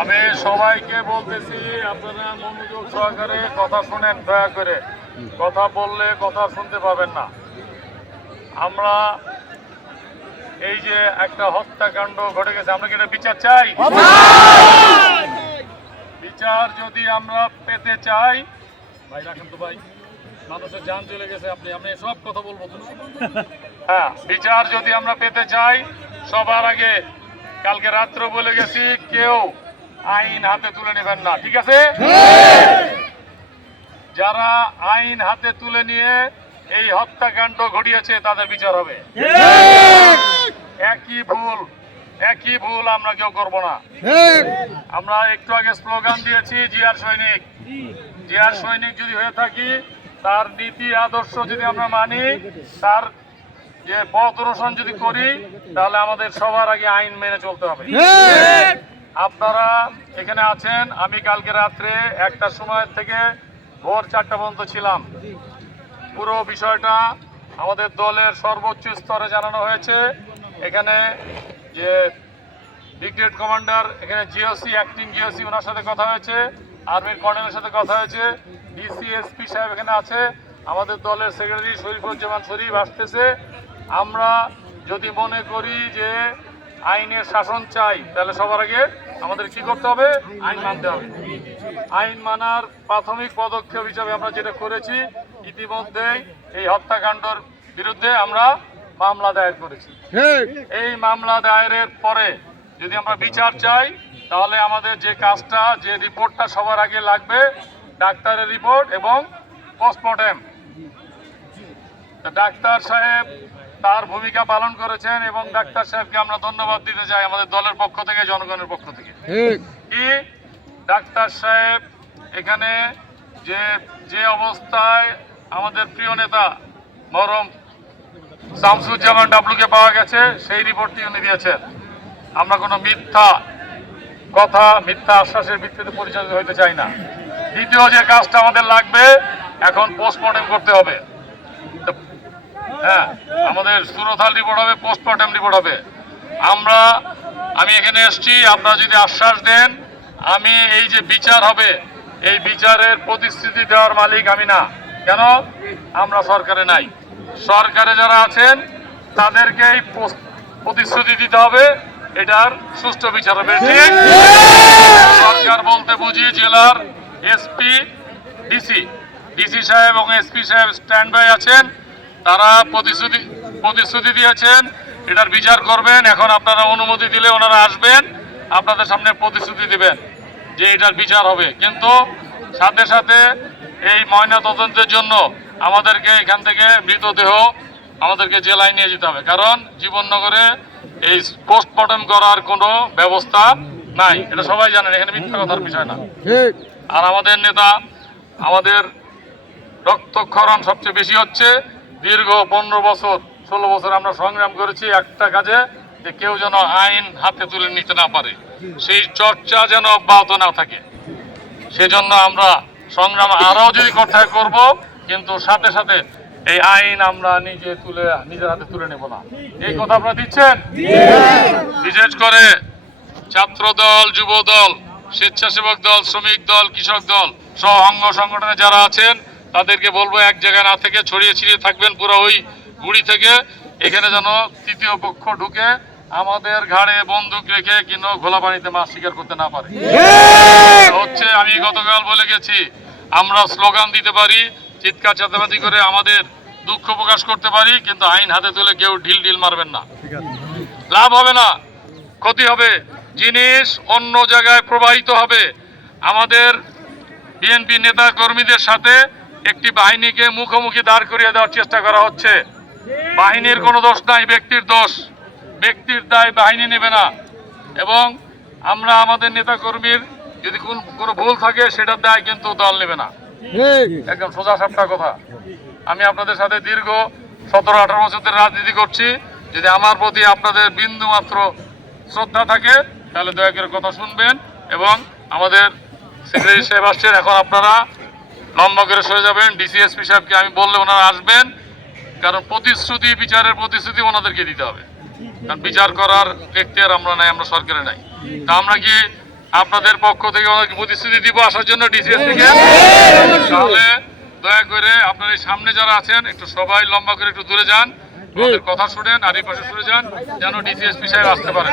আমি সবাইকে বলতেছি, আপনারা মনোযোগ সহকারে কথা শুনেন। দয়া করে কথা বললে কথা শুনতে পাবেন না। আমরা এই যে একটা হত্যাকাণ্ড ঘটে গেছে, আমরা কি এটা বিচার চাই? বিচার যদি আমরা পেতে চাই, ভাই রাখেন তো ভাই, মানুষের জান চলে গেছে, আপনি সব কথা বলবো তো। হ্যাঁ, বিচার যদি আমরা পেতে চাই, সবার আগে কালকে রাত্রে বলে গেছি, কেউ আইন হাতে তুলে নেবেন না, ঠিক আছে? যারা আইন হাতে তুলে নিয়ে এই হত্যাকাণ্ড ঘটিয়েছে তাদের বিচার হবে। একই ভুল আমরা কেউ করব না। আমরা একটু আগে স্লোগান দিয়েছি, জিয়ার সৈনিক। জিয়ার সৈনিক যদি হয়ে থাকি, তার নীতি আদর্শ যদি আমরা মানি, তার যে পথ অনুসরণ যদি করি, তাহলে আমাদের সবার আগে আইন মেনে চলতে হবে। আপনারা এখানে আছেন, আমি কালকে রাত্রে 1টার সময় থেকে ভোর 4টা পর্যন্ত ছিলাম। পুরো বিষয়টা আমাদের দলের সর্বোচ্চ স্তরে জানানো হয়েছে। এখানে যে ব্রিগেড কমান্ডার, এখানে জিওসি, অ্যাক্টিং জিওসি, ওনার সাথে কথা হয়েছে, আর্মির কর্নেলের সাথে কথা হয়েছে, ডিসিএসপি সাহেব এখানে আছে, আমাদের দলের সেক্রেটারি শরীফুজ্জামান শরীফ আসতেছে। আমরা যদি মনে করি যে আইনের শাসন চাই, তাহলে সবার আগে আমাদের কি করতে হবে? আইন মানতে হবে। আইন মানার প্রাথমিক পদক্ষেপ হিসাবে আমরা যেটা করেছি, ইতিমধ্যেই এই হত্যাকাণ্ডের বিরুদ্ধে আমরা মামলা দায়ের করেছি। এই মামলা দায়েরের পরে যদি আমরা বিচার চাই, তাহলে আমাদের যে কাজটা, যে রিপোর্টটা সবার আগে লাগবে, ডাক্তারের রিপোর্ট এবং পোস্টমর্টেম। ডাক্তার সাহেব তার ভূমিকা পালন করেছেন এবং ডাক্তার সাহেবকে আমরা ধন্যবাদ দিতে চাই আমাদের দলের পক্ষ থেকে, জনগণের পক্ষ থেকে। কি ডাক্তার সাহেব এখানে যে অবস্থায় আমাদের প্রিয় নেতা মরম শামসুজ্জামান ডাবলুকে পাওয়া গেছে, সেই রিপোর্টটি উনি দিয়েছেন। আমরা কোনো মিথ্যা কথা, মিথ্যা আশ্বাসের ভিত্তিতে পরিচালিত হইতে চাই না। দ্বিতীয় যে কাজটা আমাদের লাগবে, এখন পোস্টমর্টেম করতে হবে। হ্যাঁ, আমাদের সুরথাল রিপোর্ট হবে, পোস্টমর্টেম রিপোর্ট হবে। আমি এখানে এসেছি, আপনারা যদি আশ্বাস দেন, আমি এই যে বিচার হবে, এই বিচারের প্রতিশ্রুতি দেওয়ার মালিক আমি না। কেন? আমরা সরকারে নাই। সরকারে যারা আছেন তাদেরকেই প্রতিশ্রুতি দিতে হবে এটার সুষ্ঠু বিচার হবে। ঠিক? সরকার বলতে বুঝি জেলার এসপি, ডিসি সাহেব এবং এসপি সাহেব স্ট্যান্ড বাই আছেন। তারা প্রতিশ্রুতি দিয়েছেন এটার বিচার করবেন। এখন আপনারা অনুমতি দিলে ওনারা আসবেন, আপনাদের সামনে প্রতিশ্রুতি দিবেন যে এটার বিচার হবে। কিন্তু সাথে সাথে এই ময়না তদন্তের জন্য আমাদেরকে এখান থেকে মৃতদেহ আমাদেরকে জেলায় নিয়ে যেতে হবে, কারণ জীবননগরে এই পোস্টমর্টেম করার কোনো ব্যবস্থা নাই। এটা সবাই জানেন, এখানে মিথ্যা কথার বিষয় না। আর আমাদের নেতা, আমাদের রক্তক্ষরণ সবচেয়ে বেশি হচ্ছে। দীর্ঘ 15 বছর 16 বছর আমরা সংগ্রাম করেছি একটা কাজে, যে কেউ যেন আইন হাতে তুলে নিতে না পারে, সেই চর্চা যেন অব্যাহত না থাকে। সেজন্য আমরা সংগ্রাম আরও যদি কোথায় করব, কিন্তু সাথে সাথে এই আইন আমরা নিজের হাতে তুলে নেব না। এই কথা আপনারা দিচ্ছেন? বিশেষ করে ছাত্র দল, যুব দল, স্বেচ্ছাসেবক দল, শ্রমিক দল, কৃষক দল সহ অঙ্গ সংগঠনে যারা আছেন, তাদেরকে বলবো এক জায়গায় না থেকে ছড়িয়ে ছিড়িয়ে থাকবেন পুরো ওই গুড়ি থেকে। এখানে যেন তৃতীয় পক্ষ ঢুকে আমাদের ঘাড়ে বন্দুক রেখে কিনো ঘোলা পানিতে মাছ শিকার করতে না পারে। হচ্ছে, আমি গতকাল বলে গেছি, আমরা স্লোগান দিতে পারি, চিৎকার চেঁচামেচি করে আমাদের দুঃখ প্রকাশ করতে পারি, কিন্তু আইন হাতে তুলে কেউ ঢিল মারবেন না। লাভ হবে না, ক্ষতি হবে, জিনিস অন্য জায়গায় প্রবাহিত হবে। আমাদের বিএনপি নেতা কর্মীদের সাথে একটি বাহিনীকে মুখোমুখি দাঁড় করিয়ে দেওয়ার চেষ্টা করা হচ্ছে। বাহিনীর কোনো দোষ নাই, ব্যক্তির দোষ। ব্যক্তির দায় বাহিনী নেবে না। এবং আমরা আমাদের নেতা কর্মীর যদি কোনো ভুল থাকে, সেটার দায় কিন্তু দল নেবে না। একদম সোজা সাপটা কথা। আমি আপনাদের সাথে দীর্ঘ 17-18 বছর ধরে রাজনীতি করছি। যদি আমার প্রতি আপনাদের বিন্দু মাত্র শ্রদ্ধা থাকে, তাহলে দয়া করে কথা শুনবেন। এবং আমাদের সেক্রেটারি সাহেব আসছেন, এখন আপনারা লম্বা করে সরে যাবেন। ডিসিএসপি সাহেবকে আমি বললে ওনারা আসবেন, কারণ বিচারের প্রতিশ্রুতি ওনাদেরকে দিতে হবে। কারণ বিচার করার এখতিয়ার আমরা নাই, আমরা সরকারে নাই। তা আমরা কি আপনাদের পক্ষ থেকে অনেক প্রতিশ্রুতি দিব আসার জন্য ডিসিএস থেকে। তাহলে দয়া করে আপনার এই সামনে যারা আছেন একটু সবাই লম্বা করে একটু দূরে যান, আমাদের কথা শুনেন, আর এই পাশে সরে যান যেন ডিসিএসপি সাহেব আসতে পারেন।